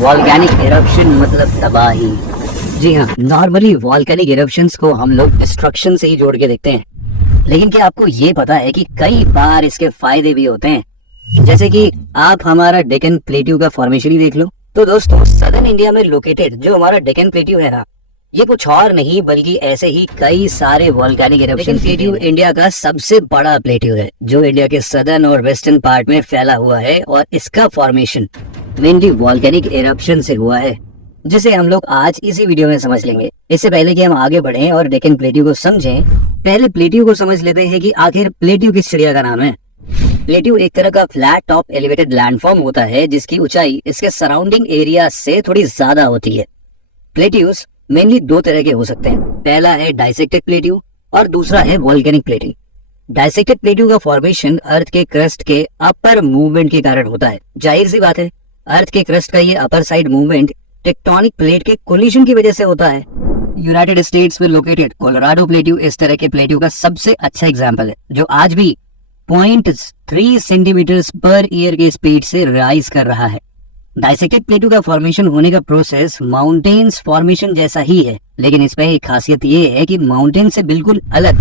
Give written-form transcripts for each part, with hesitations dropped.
Volcanic eruption मतलब तबाही। जी हाँ, नॉर्मली वॉल्केनिक इरप्शंस को हम लोग डिस्ट्रक्शन से ही जोड़ के देखते हैं, लेकिन क्या आपको ये पता है कि कई बार इसके फायदे भी होते हैं। जैसे कि आप हमारा डेक्कन प्लेट्यू का फॉर्मेशन ही देख लो। तो दोस्तों, सदर्न इंडिया में लोकेटेड जो हमारा डेक्कन प्लेट्यू है ना, ये कुछ और नहीं बल्कि ऐसे ही कई सारे वॉल्केनिक इरप्शन प्लेट्यू इंडिया का सबसे बड़ा प्लेट्यू है, जो इंडिया के सदर्न और वेस्टर्न पार्ट में फैला हुआ है, और इसका फॉर्मेशन मेनली वॉल्केनिक इरप्शन से हुआ है, जिसे हम लोग आज इसी वीडियो में समझ लेंगे। इससे पहले कि हम आगे बढ़ें और डेक्कन प्लेट्यू को समझें, पहले प्लेट्यू को समझ लेते हैं कि आखिर प्लेट्यू किस चिड़िया का नाम है। प्लेट्यू एक तरह का फ्लैट टॉप एलिवेटेड लैंडफॉर्म होता है, जिसकी ऊंचाई इसके सराउंडिंग एरिया से थोड़ी ज्यादा होती है। प्लेट्यूज मेनली दो तरह के हो सकते हैं, पहला है डाइसेक्टेड प्लेट्यू और दूसरा है वॉल्केनिक प्लेट्यू। डाइसेक्टेड प्लेट्यू का फॉर्मेशन अर्थ के क्रस्ट के अपर मूवमेंट के कारण होता है। जाहिर सी बात है, अर्थ के क्रस्ट का ये upper side movement tectonic plate के कोलिशन की वजह से होता है। यूनाइटेड स्टेट्स में लोकेटेड कोलोराडो प्लेट्यू इस तरह के प्लेट्यू का सबसे अच्छा एग्जाम्पल है, जो आज भी 0.3 सेंटीमीटर पर ईयर के स्पीड से राइज कर रहा है। डाइसेक्टेड प्लेट्यू का फॉर्मेशन होने का प्रोसेस माउंटेन्स फॉर्मेशन जैसा ही है, लेकिन इसमें एक खासियत ये है कि माउंटेन से बिल्कुल अलग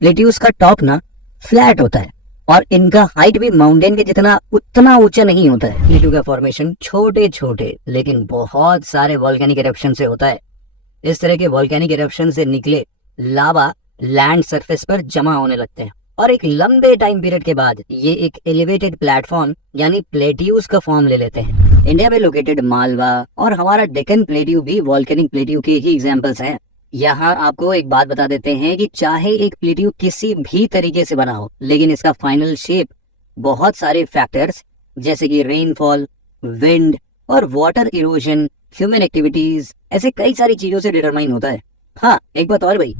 प्लेट्यूज का टॉप ना फ्लैट होता है, और इनका हाइट भी माउंटेन के जितना उतना ऊंचा नहीं होता है। प्लेट्यू का फॉर्मेशन छोटे छोटे लेकिन बहुत सारे वॉल्केनिक इरप्शन से होता है। इस तरह के वॉल्केनिक इरप्शन से निकले लावा लैंड सरफेस पर जमा होने लगते हैं, और एक लंबे टाइम पीरियड के बाद ये एक एलिवेटेड प्लेटफॉर्म यानी प्लेट्यूज का फॉर्म ले लेते हैं। इंडिया में लोकेटेड मालवा और हमारा डेक्कन प्लेट्यू भी वॉल्केनिक प्लेट्यू के ही एग्जांपल्स हैं। यहाँ आपको एक बात बता देते हैं कि चाहे एक प्लेट्यू किसी भी तरीके से बना हो, लेकिन इसका फाइनल शेप बहुत सारे फैक्टर्स जैसे कि रेनफॉल, विंड और वाटर इरोजन, ह्यूमन एक्टिविटीज, ऐसे कई सारी चीजों से डिटरमाइन होता है। हाँ, एक बात और भाई,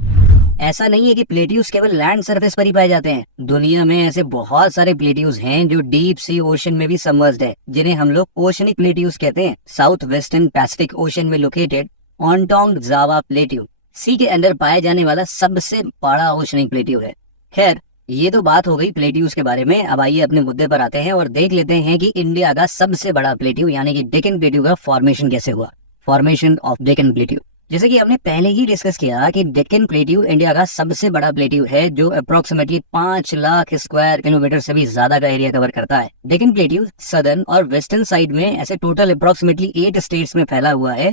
ऐसा नहीं है कि प्लेट्यूज केवल लैंड सरफेस पर ही पाए जाते हैं। दुनिया में ऐसे बहुत सारे प्लेट्यूज हैं जो डीप सी ओशन में भी सबमर्ज्ड है, जिन्हें हम लोग ओशनिक प्लेट्यूज कहते हैं। साउथ वेस्टर्न पैसिफिक ओशन में लोकेटेड ऑन्टोंग जावा प्लेट्यू सी के अंदर पाए जाने वाला सबसे बड़ा ओशनिक प्लेट्यू है। खैर, ये तो बात हो गई प्लेट्यूज के बारे में। अब आइए अपने मुद्दे पर आते हैं और देख लेते हैं कि इंडिया का सबसे बड़ा प्लेट्यू यानी कि डेक्कन प्लेट्यू का फॉर्मेशन कैसे हुआ। फॉर्मेशन ऑफ डेक्कन प्लेट्यू, जैसे कि हमने पहले ही डिस्कस किया कि डेक्कन प्लेट्यू इंडिया का सबसे बड़ा प्लेट्यू है, जो अप्रोक्सीमेटली 5 लाख स्क्वायर किलोमीटर से भी ज्यादा का एरिया कवर करता है। डेक्कन प्लेट्यू सदर्न और वेस्टर्न साइड में ऐसे टोटल अप्रोक्सीमेटली 8 स्टेट्स में फैला हुआ है,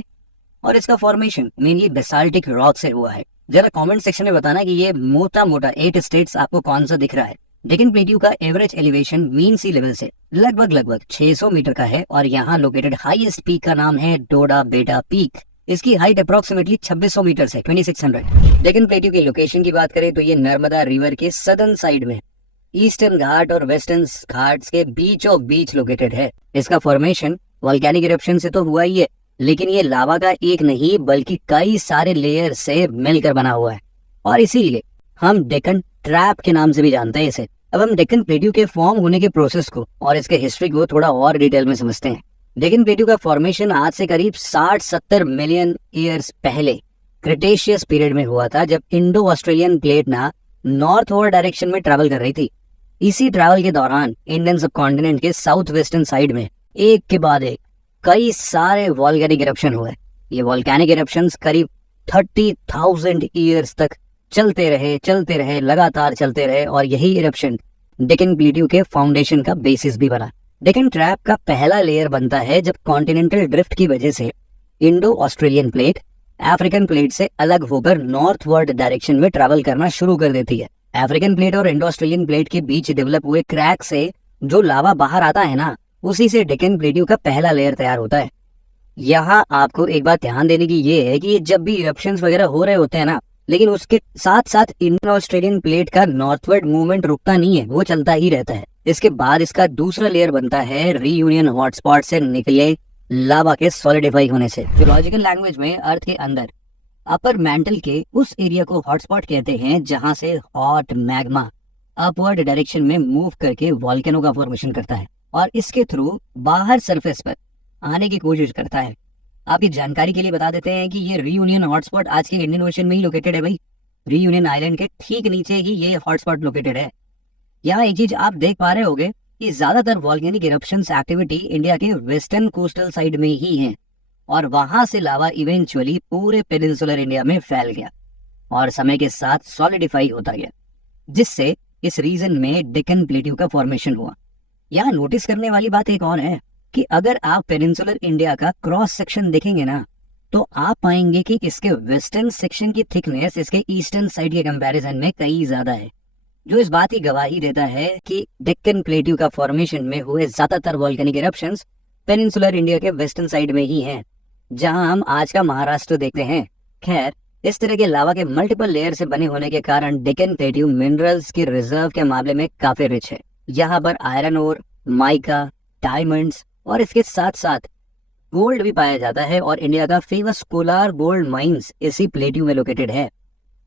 और इसका फॉर्मेशन मेनली बेसाल्टिक रॉक से हुआ है। जरा कमेंट सेक्शन में बताना कि ये मोटा मोटा 8 स्टेट्स आपको कौन सा दिख रहा है। डेक्कन प्लेट्यू का एवरेज एलिवेशन मीन सी लेवल से लगभग 600 मीटर का है, और यहाँ लोकेटेड हाईएस्ट पीक का नाम है डोडा बेटा पीक। इसकी हाइट अप्रोक्सीमेटली 2600 मीटर है, 2600। डेक्कन प्लेट्यू की लोकेशन की बात करें तो ये नर्मदा रिवर के सदर्न साइड में ईस्टर्न घाट और वेस्टर्न घाट्स के बीच ऑफ बीच लोकेटेड है। इसका फॉर्मेशन वॉल्केनिक इरप्शन से तो हुआ ही है, लेकिन ये लावा का एक नहीं बल्कि कई सारे लेयर से मिलकर बना हुआ है, और इसीलिए हम डेक्कन ट्रैप के नाम से भी जानते हैं इसे। अब हम डेक्कन प्लेट्यू के फॉर्म होने के प्रोसेस को और इसके हिस्ट्री को थोड़ा और डिटेल में समझते हैं। डेक्कन प्लेट्यू का फॉर्मेशन आज से करीब 60-70 मिलियन ईयर्स पहले क्रिटेशियस पीरियड में हुआ था, जब इंडो ऑस्ट्रेलियन प्लेट ना नॉर्थवर्ड डायरेक्शन में ट्रैवल कर रही थी। इसी ट्रैवल के दौरान इंडियन सबकॉन्टिनेंट के साउथ वेस्टर्न साइड में एक के बाद एक कई सारे वॉल्केनिक इरप्शन हुए। ये वॉल्केनिक इरप्शंस करीब 30,000 ईयर्स तक चलते रहे, लगातार चलते रहे, और यही इरप्शन डेक्कन प्लेट्यू के फाउंडेशन का बेसिस भी बना। डेक्कन ट्रैप का पहला लेयर बनता है जब कॉन्टिनेंटल ड्रिफ्ट की वजह से Indo Australian plate African plate से अलग होकर नॉर्थवर्ड डायरेक्शन में ट्रैवल करना शुरू कर देती है। अफ्रीकन प्लेट और इंडो ऑस्ट्रेलियन प्लेट के बीच डेवलप हुए क्रैक से जो लावा बाहर आता है ना, उसी से डेक्कन प्लेट्यू का पहला लेयर तैयार होता है। यहाँ आपको एक बात ध्यान देने की ये है कि जब भी इरप्शंस वगैरह हो रहे होते हैं ना, लेकिन उसके साथ साथ इंडो ऑस्ट्रेलियन प्लेट का नॉर्थवर्ड मूवमेंट रुकता नहीं है, वो चलता ही रहता है। इसके बाद इसका दूसरा लेयर बनता है रीयूनियन हॉटस्पॉट से निकले लावा के सॉलिडिफाई होने से। जियोलॉजिकल लैंग्वेज में अर्थ के अंदर अपर मैंटल के उस एरिया को हॉटस्पॉट कहते हैं, जहां से हॉट मैग्मा अपवर्ड डायरेक्शन में मूव करके वॉल्केनो का फॉर्मेशन करता है, और इसके थ्रू बाहर सरफेस पर आने की कोशिश करता है। आपकी जानकारी के लिए बता देते हैं कि ये रीयूनियन हॉटस्पॉट आज के इंडियन ओशन में ही लोकेटेड है भाई। रीयूनियन आइलैंड के ठीक नीचे ही ये हॉटस्पॉट लोकेटेड है। यहाँ एक चीज आप देख पा रहे होगे कि ज्यादातर वॉल्केनिक इरप्शंस एक्टिविटी इंडिया के वेस्टर्न कोस्टल साइड में ही है और वहां से लावा इवेंचुअली पूरे पेनिनसुलर इंडिया में फैल गया और समय के साथ सॉलिडिफाई होता गया, जिससे इस रीजन में डेक्कन प्लेट्यू का फॉर्मेशन हुआ। यहाँ नोटिस करने वाली बात एक और है कि अगर आप पेनिनसुलर इंडिया का क्रॉस सेक्शन देखेंगे ना, तो आप पाएंगे कि इसके वेस्टर्न सेक्शन की थिकनेस इसके ईस्टर्न साइड के कंपैरिजन में कई ज्यादा है, जो इस बात की गवाही देता है कि डेक्कन प्लेट्यू का फॉर्मेशन में हुए ज्यादातर वॉल्केनिक इरप्शंस पेनिनसुलर इंडिया के वेस्टर्न साइड में ही हैं, जहां हम आज का महाराष्ट्र देखते हैं। खैर, इस तरह के लावा के मल्टीपल लेयर से बने होने के कारण डेक्कन प्लेट्यू मिनरल्स की रिजर्व के मामले में काफी रिच है। यहाँ पर आयरन ओर, माइका, डायमंड्स और इसके साथ साथ गोल्ड भी पाया जाता है और इंडिया का फेमस कोलार गोल्ड माइंस इसी प्लेट्यू में लोकेटेड है।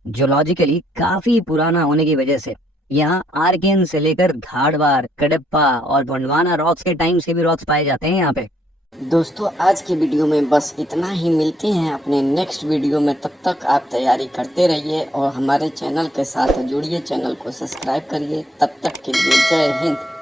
जियोलॉजिकली काफी पुराना होने की वजह से यहाँ आर्कियन से लेकर धारवाड़, कडप्पा और गोंडवाना रॉक्स के टाइम्स के भी रॉक्स पाए जाते हैं यहाँ पे। दोस्तों आज की वीडियो में बस इतना ही। मिलते हैं अपने नेक्स्ट वीडियो में, तब तक आप तैयारी करते रहिए और हमारे चैनल के साथ जुड़िए, चैनल को सब्सक्राइब करिए। तब तक के लिए जय हिंद।